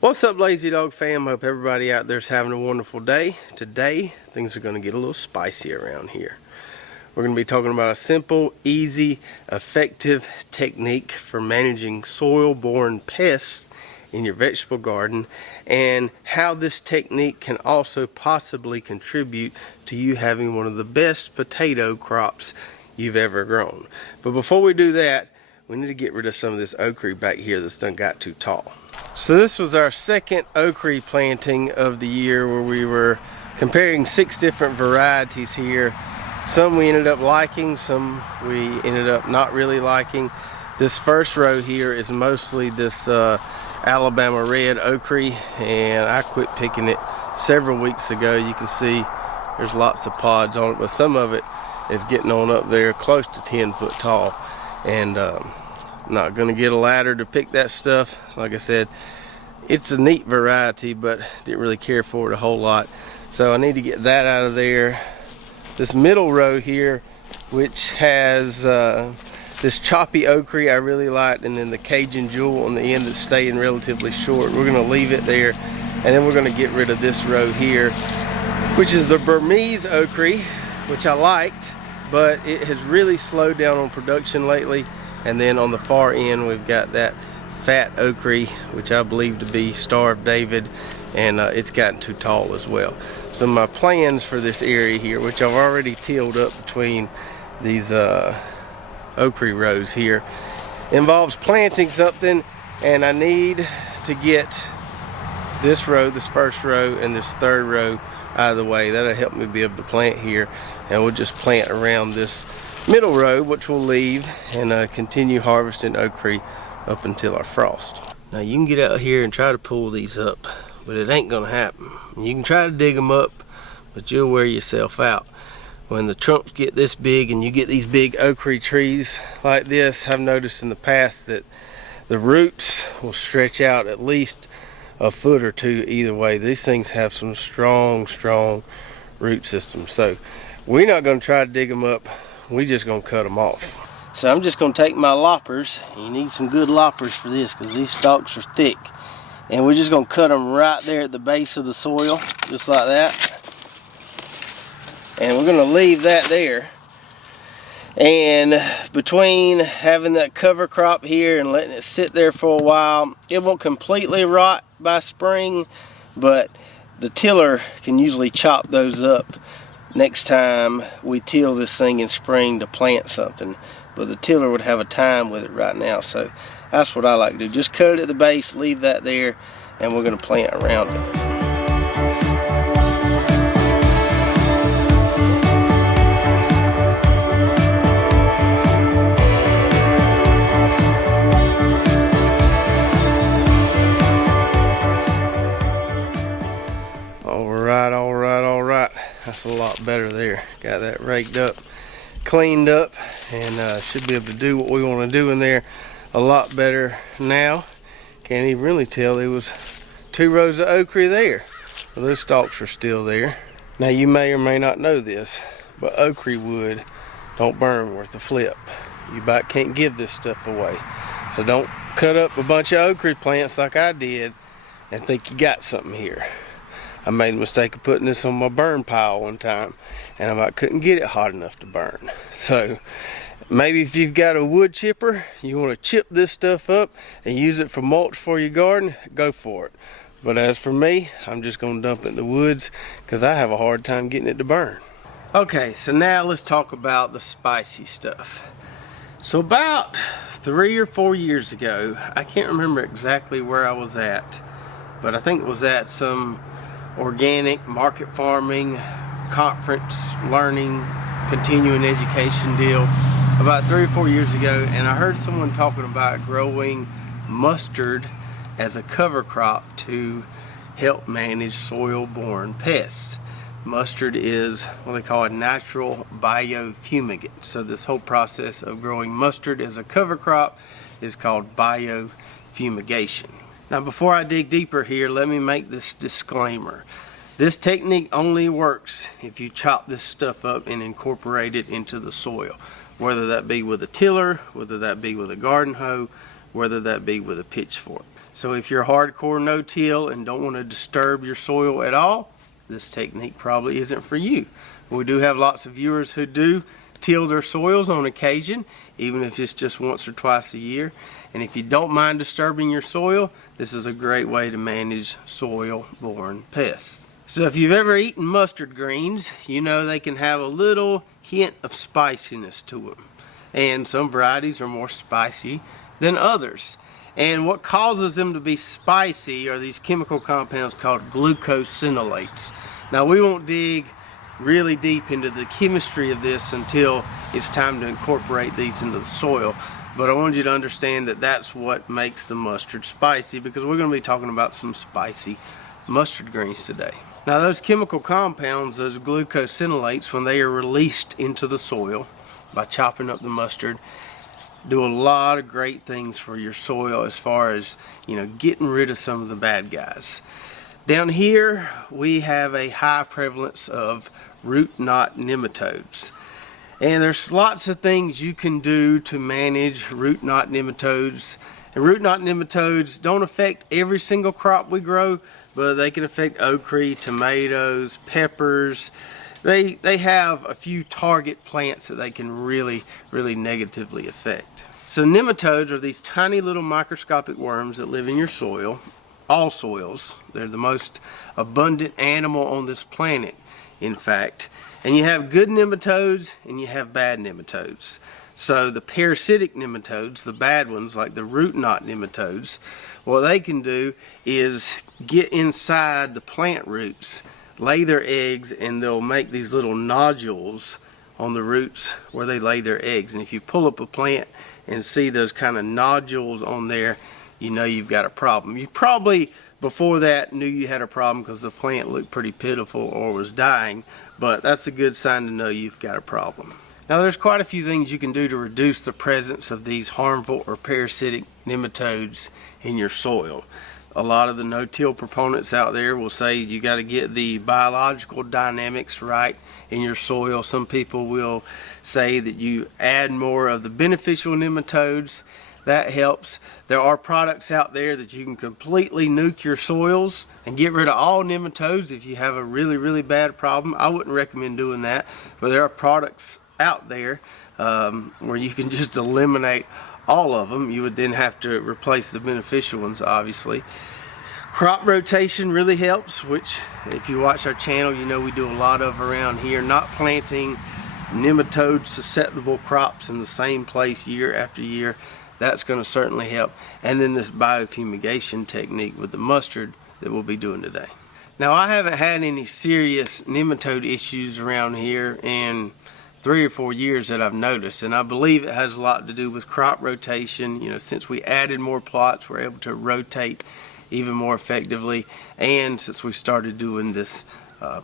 What's up, Lazy Dog fam? Hope everybody out there's having a wonderful day. Today, things are going to get a little spicy around here. We're going to be talking about a simple, easy, effective technique for managing soil-borne pests in your vegetable garden, and how this technique can also possibly contribute to you having one of the best potato crops you've ever grown. But before we do that, we need to get rid of some of this okra back here that's done got too tall. So this was our second okra planting of the year, where we were comparing 6 different varieties here. Some we ended up liking, some we ended up not really liking. This first row here is mostly this Alabama red okra, and I quit picking it several weeks ago. You can see there's lots of pods on it, but some of it is getting on up there close to 10 foot tall. And I'm not going to get a ladder to pick that stuff. Like I said, it's a neat variety, but didn't really care for it a whole lot. So I need to get that out of there. This middle row here, which has this choppy okra I really liked, and then the Cajun jewel on the end that's staying relatively short. We're going to leave it there, and then we're going to get rid of this row here, which is the Burmese okra, which I liked, but it has really slowed down on production lately. And then on the far end we've got that fat okra, which I believe to be Star of David, and it's gotten too tall as well. So my plans for this area here, which I've already tilled up between these okra rows here, involves planting something, and I need to get this row, this first row, and this third row out of the way. That'll help me be able to plant here, and we'll just plant around this middle row, which we'll leave, and continue harvesting okra up until our frost. Now you can get out here and try to pull these up, but it ain't gonna happen. You can try to dig them up, but you'll wear yourself out. When the trunks get this big and you get these big okra trees like this, I've noticed in the past that the roots will stretch out at least a foot or two either way. These things have some strong root systems. So we're not going to try to dig them up. We're just going to cut them off. So I'm just going to take my loppers. You need some good loppers for this because these stalks are thick. And we're just going to cut them right there at the base of the soil, just like that. And we're going to leave that there. And between having that cover crop here and letting it sit there for a while, it won't completely rot by spring, but the tiller can usually chop those up next time we till this thing in spring to plant something. But the tiller would have a time with it right now, so that's what I like to do. Just cut it at the base, leave that there, and we're going to plant around it. Alright. That's a lot better there. Got that raked up, cleaned up, and should be able to do what we want to do in there a lot better now. Can't even really tell there was 2 rows of okra there. Well, those stalks are still there. Now you may or may not know this, but okra wood don't burn worth a flip. You about can't give this stuff away. So don't cut up a bunch of okra plants like I did and think you got something here. I made the mistake of putting this on my burn pile one time, and I about couldn't get it hot enough to burn. So maybe if you've got a wood chipper, you want to chip this stuff up and use it for mulch for your garden, go for it. But as for me, I'm just going to dump it in the woods because I have a hard time getting it to burn. Okay, so now let's talk about the spicy stuff. So about 3 or 4 years ago, I can't remember exactly where I was at, but I think it was at some organic market farming conference, learning, continuing education deal about 3 or 4 years ago, and I heard someone talking about growing mustard as a cover crop to help manage soil-borne pests. Mustard is what they call a natural biofumigant. So this whole process of growing mustard as a cover crop is called biofumigation. Now before I dig deeper here, let me make this disclaimer. This technique only works if you chop this stuff up and incorporate it into the soil, whether that be with a tiller, whether that be with a garden hoe, whether that be with a pitchfork. So if you're hardcore no-till and don't want to disturb your soil at all, this technique probably isn't for you. We do have lots of viewers who do till their soils on occasion, even if it's just once or twice a year. And if you don't mind disturbing your soil, this is a great way to manage soil-borne pests. So if you've ever eaten mustard greens, you know they can have a little hint of spiciness to them. And some varieties are more spicy than others. And what causes them to be spicy are these chemical compounds called glucosinolates. Now we won't dig really deep into the chemistry of this until it's time to incorporate these into the soil. But I wanted you to understand that that's what makes the mustard spicy, because we're going to be talking about some spicy mustard greens today. Now those chemical compounds, those glucosinolates, when they are released into the soil by chopping up the mustard, do a lot of great things for your soil as far as, getting rid of some of the bad guys. Down here we have a high prevalence of root knot nematodes. And there's lots of things you can do to manage root knot nematodes. And root knot nematodes don't affect every single crop we grow, but they can affect okra, tomatoes, peppers. They have a few target plants that they can really negatively affect. So nematodes are these tiny little microscopic worms that live in your soil, all soils. They're the most abundant animal on this planet, in fact. And you have good nematodes and you have bad nematodes. So the parasitic nematodes, the bad ones like the root knot nematodes, what they can do is get inside the plant roots, lay their eggs, and they'll make these little nodules on the roots where they lay their eggs. And if you pull up a plant and see those kind of nodules on there, you know you've got a problem. You probably before that knew you had a problem because the plant looked pretty pitiful or was dying, but that's a good sign to know you've got a problem. Now there's quite a few things you can do to reduce the presence of these harmful or parasitic nematodes in your soil. A lot of the no-till proponents out there will say you got to get the biological dynamics right in your soil. Some people will say that you add more of the beneficial nematodes. That helps. There are products out there that you can completely nuke your soils and get rid of all nematodes if you have a really bad problem. I wouldn't recommend doing that, but there are products out there where you can just eliminate all of them. You would then have to replace the beneficial ones, obviously. Crop rotation really helps, which if you watch our channel, you know we do a lot of around here. Not planting nematode susceptible crops in the same place year after year. That's going to certainly help. And then this biofumigation technique with the mustard that we'll be doing today. Now I haven't had any serious nematode issues around here in 3 or 4 years that I've noticed, and I believe it has a lot to do with crop rotation. Since we added more plots, we're able to rotate even more effectively, and since we started doing this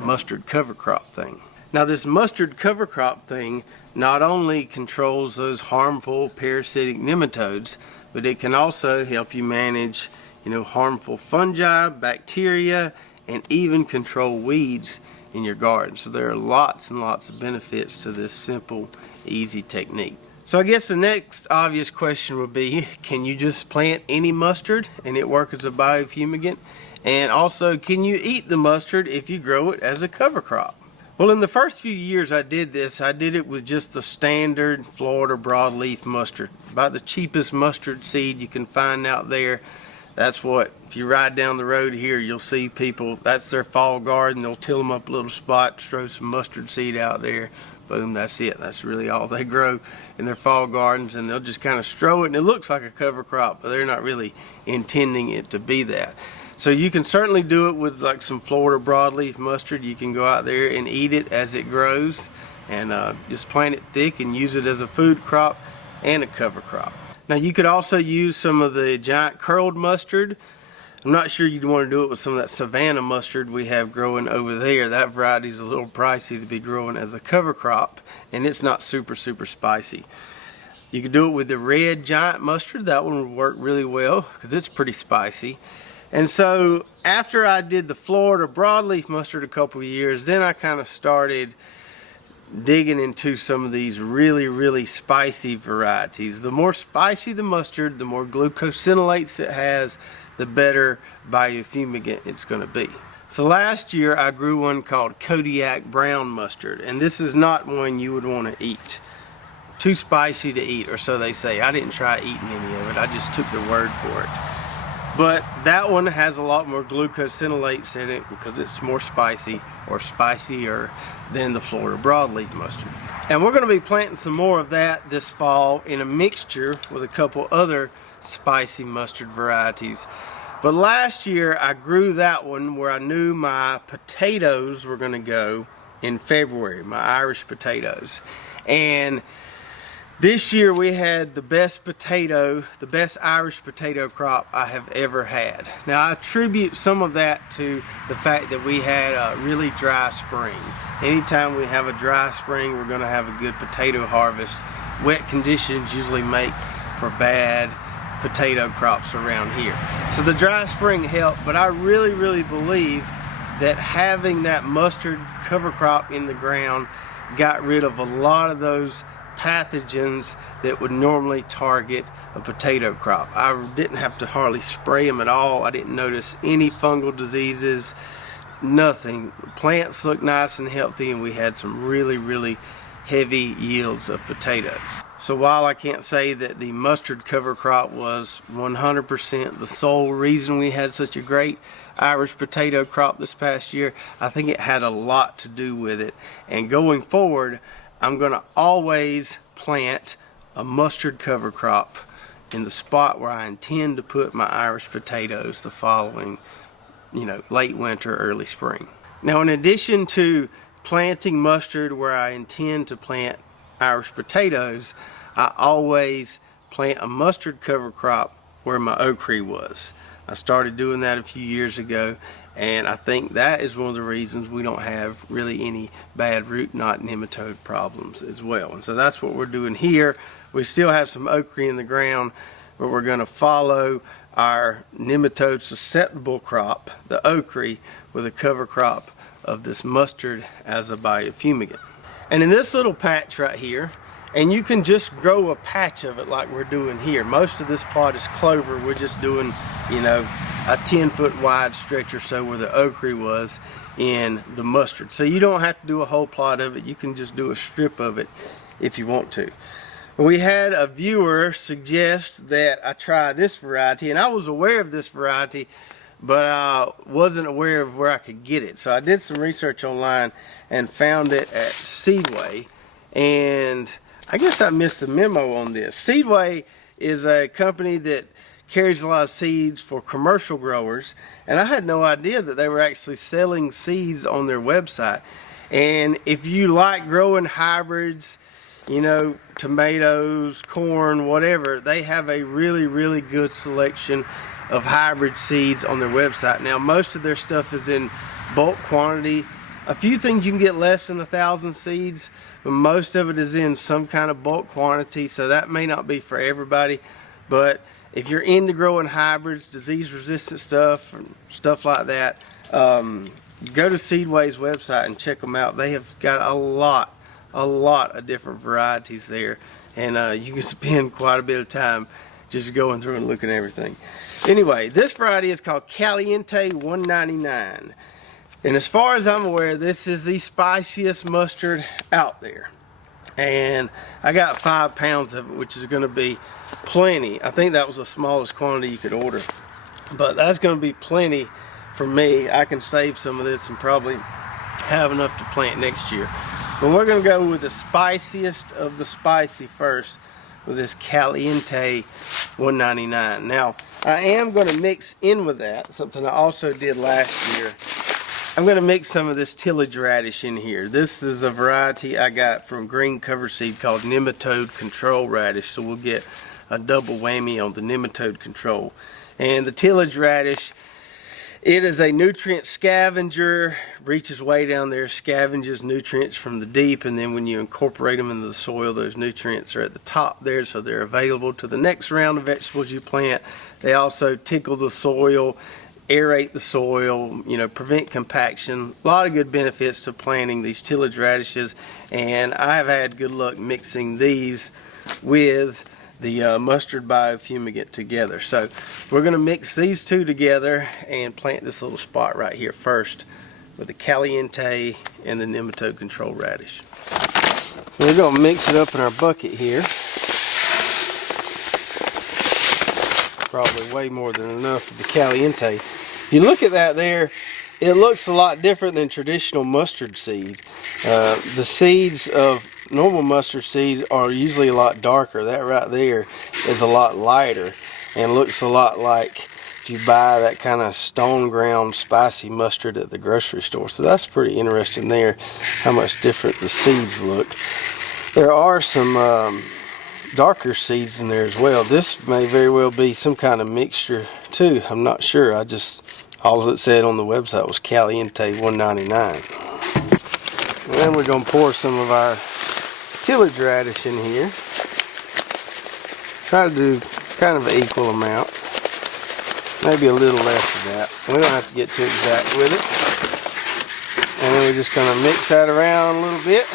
mustard cover crop thing. Now this mustard cover crop thing not only controls those harmful parasitic nematodes, but it can also help you manage harmful fungi, bacteria, and even control weeds in your garden. So there are lots and lots of benefits to this simple, easy technique. So I guess the next obvious question would be, can you just plant any mustard and it work as a biofumigant? And also, can you eat the mustard if you grow it as a cover crop? Well, in the first few years I did this, I did it with just the standard Florida broadleaf mustard. About the cheapest mustard seed you can find out there. That's what, if you ride down the road here, you'll see people, that's their fall garden. They'll till them up a little spot, throw some mustard seed out there. Boom, that's it. That's really all they grow in their fall gardens, and they'll just kind of strow it, and it looks like a cover crop, but they're not really intending it to be that. So you can certainly do it with like some Florida broadleaf mustard. You can go out there and eat it as it grows, and just plant it thick and use it as a food crop and a cover crop. Now you could also use some of the giant curled mustard. I'm not sure you'd want to do it with some of that Savannah mustard we have growing over there. That variety is a little pricey to be growing as a cover crop, and it's not super spicy. You could do it with the red giant mustard. That one would work really well because it's pretty spicy. And so after I did the Florida broadleaf mustard a couple of years, then I kind of started digging into some of these really spicy varieties. The more spicy the mustard, the more glucosinolates it has, the better biofumigant it's going to be. So last year I grew one called Kodiak brown mustard, and this is not one you would want to eat. Too spicy to eat, or so they say. I didn't try eating any of it, I just took their word for it. But that one has a lot more glucosinolates in it because it's more spicy, or spicier, than the Florida broadleaf mustard. And we're going to be planting some more of that this fall in a mixture with a couple other spicy mustard varieties. But last year I grew that one where I knew my potatoes were going to go in February, my Irish potatoes. And this year we had the best Irish potato crop I have ever had. Now I attribute some of that to the fact that we had a really dry spring. Anytime we have a dry spring, we're going to have a good potato harvest. Wet conditions usually make for bad potato crops around here. So the dry spring helped, but I really believe that having that mustard cover crop in the ground got rid of a lot of those pathogens that would normally target a potato crop. I didn't have to hardly spray them at all. I didn't notice any fungal diseases, nothing. Plants looked nice and healthy, and we had some really heavy yields of potatoes. So while I can't say that the mustard cover crop was 100% the sole reason we had such a great Irish potato crop this past year, I think it had a lot to do with it. And going forward, I'm going to always plant a mustard cover crop in the spot where I intend to put my Irish potatoes the following, late winter, early spring. Now, in addition to planting mustard where I intend to plant Irish potatoes, I always plant a mustard cover crop where my ochre was. I started doing that a few years ago, and I think that is one of the reasons we don't have really any bad root knot nematode problems as well. And so that's what we're doing here. We still have some ochre in the ground, but we're going to follow our nematode susceptible crop, the ochre, with a cover crop of this mustard as a biofumigant. And in this little patch right here, and you can just grow a patch of it like we're doing here. Most of this plot is clover. We're just doing, a 10-foot wide stretch or so where the ochre was in the mustard. So you don't have to do a whole plot of it. You can just do a strip of it if you want to. We had a viewer suggest that I try this variety, and I was aware of this variety, but I wasn't aware of where I could get it. So I did some research online and found it at Seedway, and I guess I missed the memo on this. Seedway is a company that carries a lot of seeds for commercial growers, and I had no idea that they were actually selling seeds on their website. And if you like growing hybrids, tomatoes, corn, whatever, they have a really good selection of hybrid seeds on their website. Now, most of their stuff is in bulk quantity. A few things you can get less than 1,000 seeds, but most of it is in some kind of bulk quantity, so that may not be for everybody. But if you're into growing hybrids, disease-resistant stuff, and stuff like that, go to Seedway's website and check them out. They have got a lot of different varieties there, and you can spend quite a bit of time just going through and looking at everything. Anyway, this variety is called Caliente 199. And as far as I'm aware, this is the spiciest mustard out there. And I got 5 pounds of it, which is going to be plenty. I think that was the smallest quantity you could order. But that's going to be plenty for me. I can save some of this and probably have enough to plant next year. But we're going to go with the spiciest of the spicy first with this Caliente 199. Now, I am going to mix in with that, something I also did last year. I'm going to mix some of this tillage radish in here. This is a variety I got from Green Cover Seed called Nematode Control Radish, so we'll get a double whammy on the nematode control. And the tillage radish, it is a nutrient scavenger, reaches way down there, scavenges nutrients from the deep, and then when you incorporate them into the soil, those nutrients are at the top there, so they're available to the next round of vegetables you plant. They also tickle the soil, aerate the soil, prevent compaction. A lot of good benefits to planting these tillage radishes, and I have had good luck mixing these with the mustard biofumigant together. So we're going to mix these two together and plant this little spot right here first with the caliente and the nematode control radish. We're going to mix it up in our bucket here. Probably way more than enough of the caliente. If you look at that there, it looks a lot different than traditional mustard seed. The seeds of normal mustard seeds are usually a lot darker. That right there is a lot lighter and looks a lot like if you buy that kind of stone ground spicy mustard at the grocery store. So that's pretty interesting there, how much different the seeds look. There are some darker seeds in there as well. This may very well be some kind of mixture too. I'm not sure. All it said on the website was Caliente $1.99. And then we're going to pour some of our tillage radish in here. Try to do kind of an equal amount. Maybe a little less of that. We don't have to get too exact with it. And then we're just going to mix that around a little bit.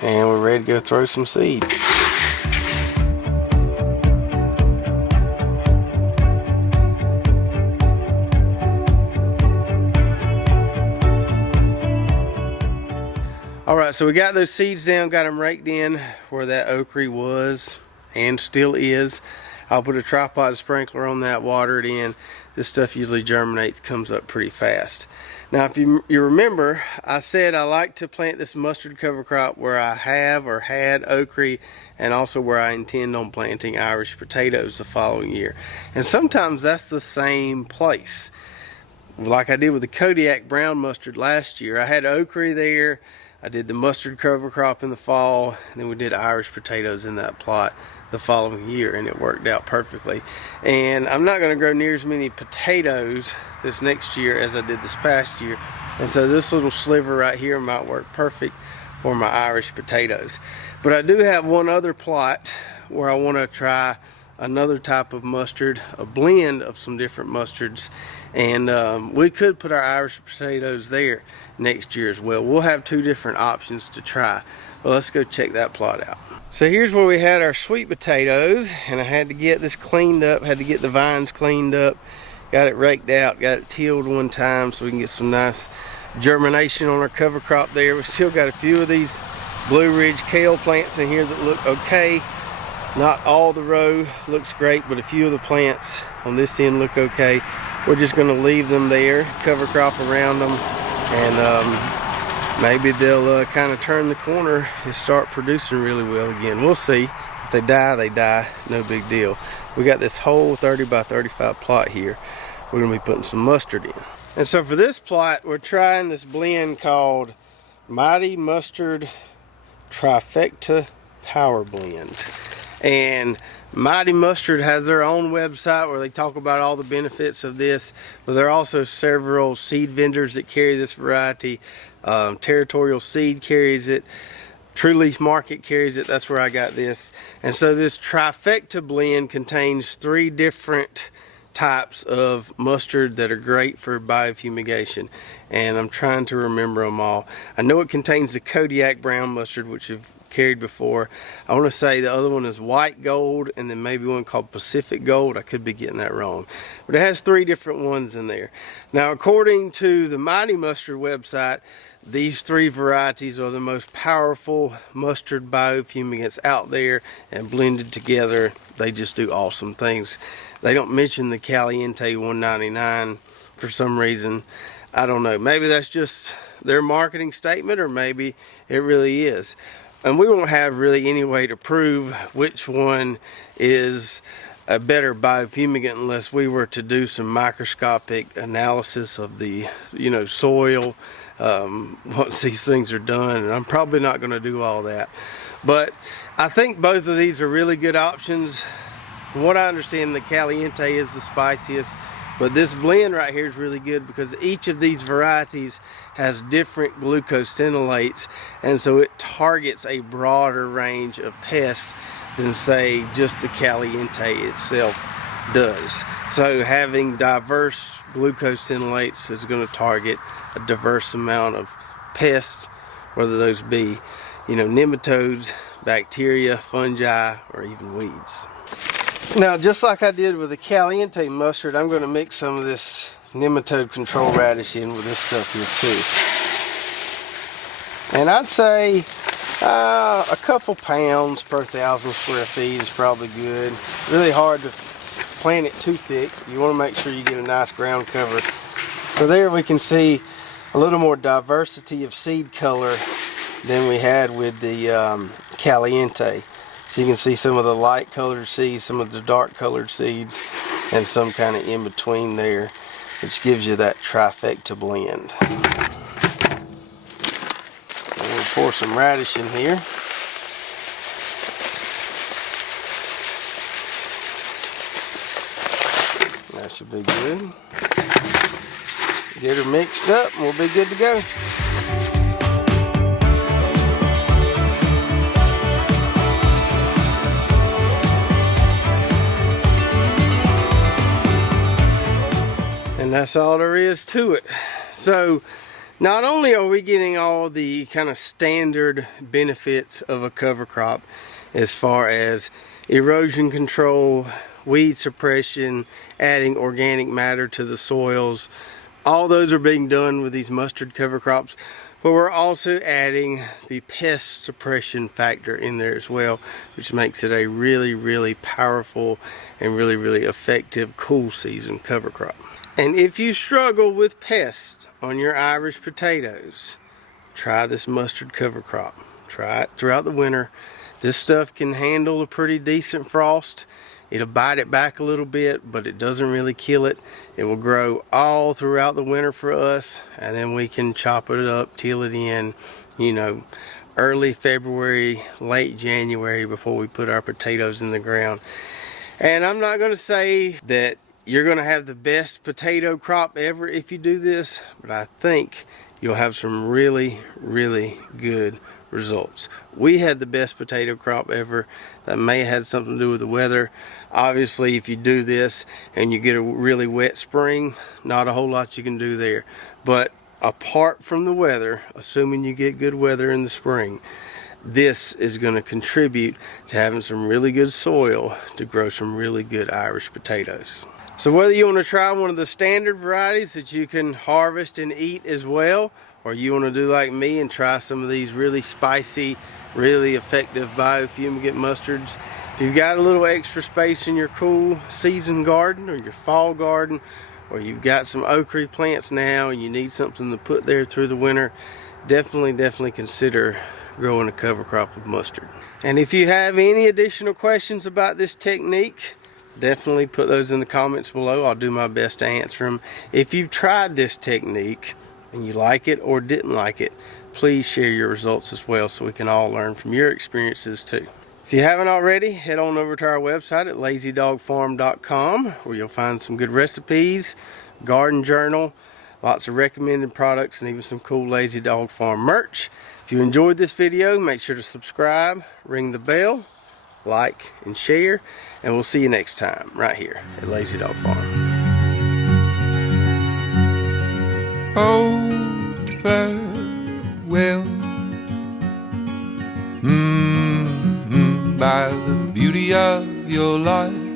And we're ready to go throw some seed. Alright, so we got those seeds down, got them raked in where that ochre was and still is. I'll put a tripod sprinkler on that, water it in. This stuff usually germinates, comes up pretty fast. Now if you remember, I said I like to plant this mustard cover crop where I have or had ochre, and also where I intend on planting Irish potatoes the following year. And sometimes that's the same place. Like I did with the Kodiak brown mustard last year. I had ochre there, I did the mustard cover crop in the fall, and then we did Irish potatoes in that plot the following year, and it worked out perfectly. And I'm not going to grow near as many potatoes this next year as I did this past year, and so this little sliver right here might work perfect for my Irish potatoes. But I do have one other plot where I want to try another type of mustard, a blend of some different mustards, and we could put our Irish potatoes there next year as well. We'll have two different options to try. Well, let's go check that plot out. So here's where we had our sweet potatoes, and I had to get this cleaned up, had to get the vines cleaned up, got it raked out, got it tilled one time so we can get some nice germination on our cover crop there. We still got a few of these Blue Ridge kale plants in here that look okay. Not all the row looks great, but a few of the plants on this end look okay. We're just going to leave them there, cover crop around them, and maybe they'll kind of turn the corner and start producing really well again. We'll see. If they die, they die. No big deal. We got this whole 30 by 35 plot here. We're going to be putting some mustard in. And so for this plot, we're trying this blend called Mighty Mustard Trifecta Power Blend. And Mighty Mustard has their own website where they talk about all the benefits of this, but there are also several seed vendors that carry this variety. Territorial Seed carries it, True Leaf Market carries it. That's where I got this. And so this trifecta blend contains 3 different types of mustard that are great for biofumigation, and I'm trying to remember them all. I know it contains the Kodiak brown mustard, which I've carried before. I want to say the other one is White Gold, and then maybe one called Pacific Gold. I could be getting that wrong, but it has 3 different ones in there. Now, according to the Mighty Mustard website, these 3 varieties are the most powerful mustard biofumigants out there, and blended together they just do awesome things. They don't mention the Caliente $1.99 for some reason. I don't know, maybe that's just their marketing statement, or maybe it really is. And we won't have really any way to prove which one is a better biofumigant unless we were to do some microscopic analysis of the soil once these things are done, and I'm probably not going to do all that. But I think both of these are really good options. From what I understand, the Caliente is the spiciest, but this blend right here is really good because each of these varieties has different glucosinolates, and so it targets a broader range of pests than, say, just the Caliente itself. does. So having diverse glucose enolates is going to target a diverse amount of pests, whether those be, nematodes, bacteria, fungi, or even weeds. Now, just like I did with the caliente mustard, I'm going to mix some of this nematode control radish in with this stuff here too. And I'd say a couple pounds per 1,000 square feet is probably good. Really hard to plant it too thick. You want to make sure you get a nice ground cover. So there we can see a little more diversity of seed color than we had with the caliente. So you can see some of the light colored seeds, some of the dark colored seeds, and some kind of in between there, which gives you that trifecta blend. And we'll pour some radish in here. That should be good. Get her mixed up and we'll be good to go. And that's all there is to it. So not only are we getting all the kind of standard benefits of a cover crop as far as erosion control, weed suppression, adding organic matter to the soils, all those are being done with these mustard cover crops, but we're also adding the pest suppression factor in there as well, which makes it a really, really powerful and really, really effective cool season cover crop. And if you struggle with pests on your Irish potatoes, try this mustard cover crop. Try it throughout the winter. This stuff can handle a pretty decent frost. It'll bite it back a little bit, but it doesn't really kill it. It will grow all throughout the winter for us, and then we can chop it up, till it in, early February, late January before we put our potatoes in the ground. And I'm not going to say that you're going to have the best potato crop ever if you do this, but I think you'll have some really, really good results. We had the best potato crop ever. That may have had something to do with the weather. Obviously, if you do this and you get a really wet spring, not a whole lot you can do there. But apart from the weather, assuming you get good weather in the spring, this is going to contribute to having some really good soil to grow some really good Irish potatoes. So whether you want to try one of the standard varieties that you can harvest and eat as well, or you want to do like me and try some of these really spicy, really effective biofumigant mustards, if you've got a little extra space in your cool season garden or your fall garden, or you've got some okra plants now and you need something to put there through the winter, definitely consider growing a cover crop of mustard. And if you have any additional questions about this technique, definitely put those in the comments below. I'll do my best to answer them. If you've tried this technique and you like it or didn't like it, please share your results as well so we can all learn from your experiences too. If you haven't already, head on over to our website at lazydogfarm.com, where you'll find some good recipes, garden journal, lots of recommended products, and even some cool Lazy Dog Farm merch. If you enjoyed this video, make sure to subscribe, ring the bell, like, and share, and we'll see you next time right here at Lazy Dog Farm. Oh, farewell, by the beauty of your life.